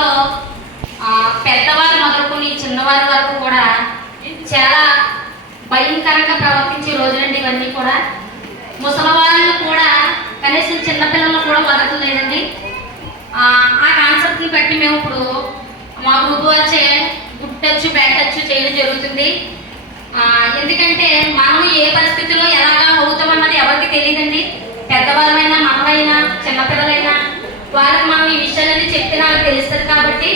కుటుంబంలో పెద్దవారు మొదలుకొని చిన్నవారి వరకు కూడా చాలా భయంకరంగా ప్రవర్తించే రోజులండి ఇవన్నీ కూడా. ముసలివాళ్ళు కూడా కనీసం చిన్నపిల్లలను కూడా వదలలేదండి. ఆ కాన్సెప్ట్ని బట్టి మేము ఇప్పుడు మా గ్రూప్ వచ్చే గుడ్ టచ్ బ్యాడ్ టచ్ చేయడం జరుగుతుంది. ఎందుకంటే మనం ఏ పరిస్థితుల్లో ఎలాగా అవుతామన్నది ఎవరికి తెలియదండి. పెద్దవాళ్ళైనా మనమైనా చిన్నపిల్లలైనా వాళ్ళకి మనం ఈ విషయాలన్నీ చెప్తే వాళ్ళకి తెలుస్తుంది. కాబట్టి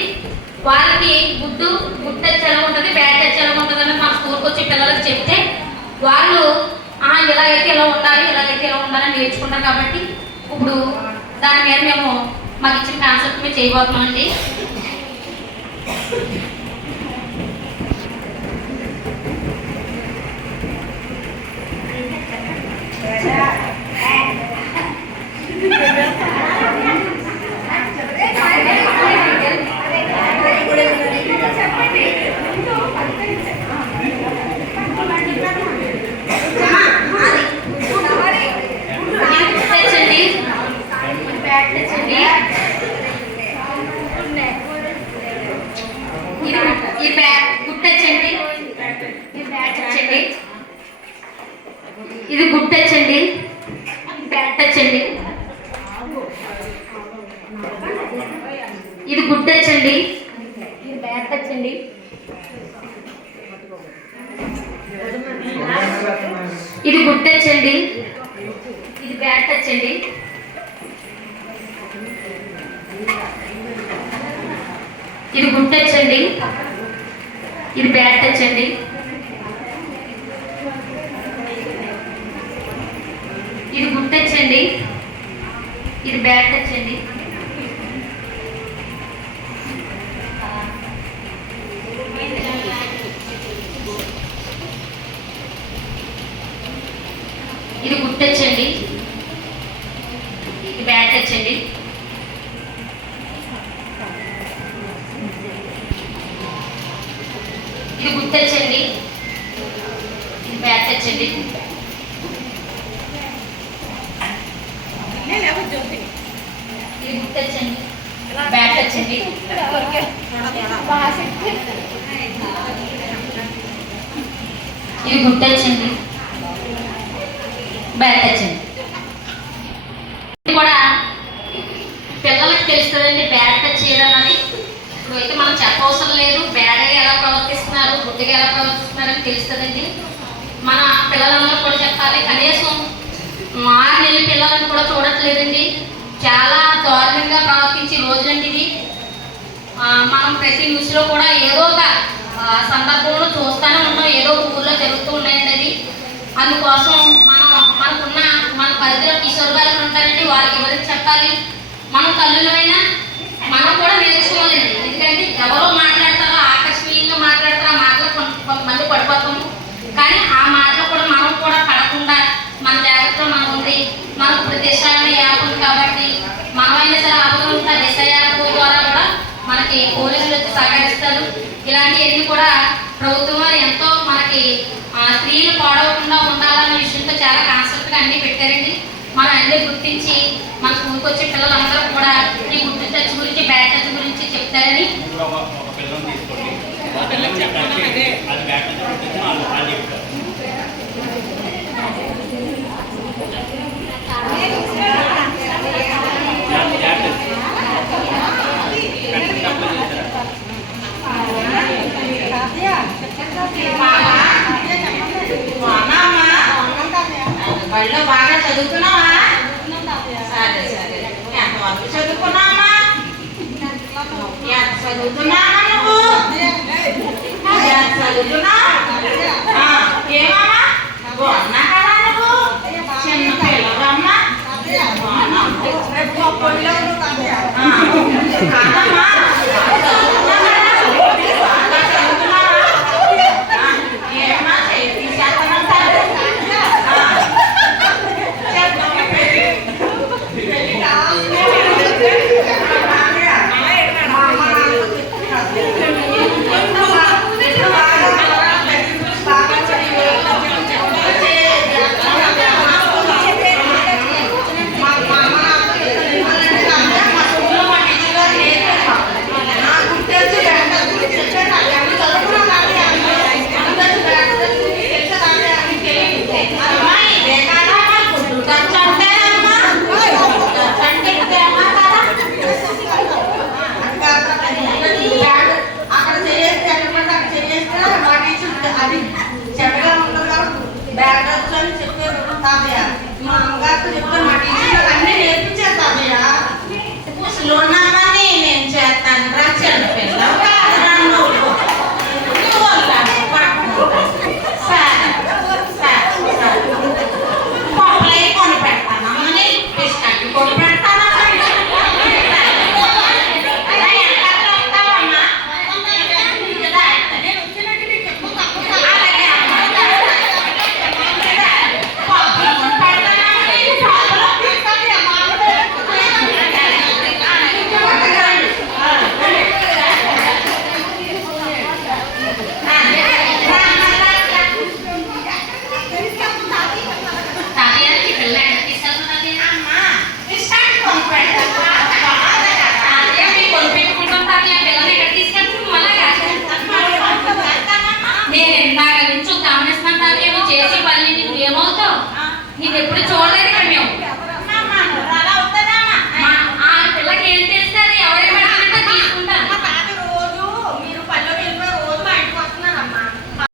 వాళ్ళకి గుడ్ టచ్ ఎలా ఉంటుంది, బ్యాడ్ టచ్ ఎలా ఉంటుంది అని మన స్కూల్కి వచ్చి పిల్లలకి చెప్తే వాళ్ళు ఇలాగైతే ఇలా ఉండాలి, ఇలాగైతే ఇలా ఉండాలని నేర్చుకుంటారు. కాబట్టి ఇప్పుడు దాని మీద మేము మాకు ఇచ్చిన కాన్సెప్ట్ మేము చేయబోతున్నామండి. ఇది గుడ్ టచ్ అండి, బ్యాడ్ టచ్ అండి. ఇది గుడ్ టచ్ అండి, ఇది బ్యాడ్ టచ్ అండి. ఇది గుడ్ టచ్ అండి, ఇది బ్యాడ్ టచ్ అండి. ఇది గుడ్ టచ్ అండి, ఇది బ్యాడ్ టచ్ అండి. ఇది గుడ్ టచ్ అండి, ఇది బ్యాడ్ టచ్ అండి. ఇది గుడ్ టచ్ అండి, ఇది బ్యాడ్ టచ్ అండి. ఇది గుడ్ టచ్ అండి, ఇది బ్యాడ్ టచ్ అండి. ఇది గుడ్ టచ్ అండి, బ్యాడ్ టచ్ అండి. ఇది గుడ్ టచ్ అండి, బ్యాడ్ టచ్ అండి. కూడా పిల్లలకి తెలుస్తుందండి బ్యాడ్ టచ్ చేయడం అని. ఇప్పుడు అయితే మనం చెప్పవసరం లేదు, బ్యాడ్గా ఎలా ప్రవర్తిస్తున్నారు, గుడ్డిగా ఎలా ప్రవర్తిస్తున్నారు అని తెలుస్తుందండి. మన పిల్లలందరూ కూడా చెప్పాలి. కనీసం 6 నెలల పిల్లలను కూడా చూడట్లేదండి. చాలా దారుణంగా ప్రవర్తించే రోజులండి ఇది. మనం ప్రతి న్యూస్లో కూడా ఏదో ఒక సందర్భంలో చూస్తూనే ఉన్నాం, ఏదో ఒక ఊళ్ళో జరుగుతూ ఉన్నాయండి అది. అందుకోసం మనకున్న మన పరిధిలో కిషోర్ బాలికలు ఉంటారండి, వాళ్ళకి ఎవరికి చెప్పాలి. మనం తల్లులమైనా మనం కూడా నేర్చుకోవాలండి. ఎందుకంటే ఎవరో మాట్లాడతారో ఆకర్షణీయంగా మాట్లాడతారో ఆ మాటలు కొంతమంది పడిపోతాము. కానీ ఆ మాటలు కూడా మనం కూడా పడకుండా మన జాగ్రత్తలో మనం ఉంది. మనకు ఇప్పుడు దిశ అనే యాప్ ఉంది కాబట్టి మనమైనా సరే అవగలుగుతా. దిశ యాప్ ద్వారా కూడా మనకి పోలీసులు వచ్చి సహకరిస్తారు. ఇలాంటివన్నీ కూడా ప్రభుత్వం ఎంతో మనకి స్త్రీలు పాడవకుండా ఉండాలనే విషయంతో చాలా కాన్సెప్ట్గా అన్నీ పెట్టారండి. మనం అన్నీ గుర్తించి మన స్కూల్కి వచ్చే పిల్లలందరూ కూడా ఈ గుడ్ టచ్ గురించి బ్యాడ్ టచ్ గురించి చెప్తారని బడిలో బాగా చదువుతున్నావా? సరే సరే. ఎంతవరకు చదువుకున్నావా? ఎంత చదువుతున్నావా నువ్వు? ఎంత చదువుతున్నావు? ఏమమ్మా బాగున్నా కదా నువ్వు? చిన్న పిల్లవమ్మా కాదమ్మా. ఇది ఎప్పుడు చూడలేదు కదా మేము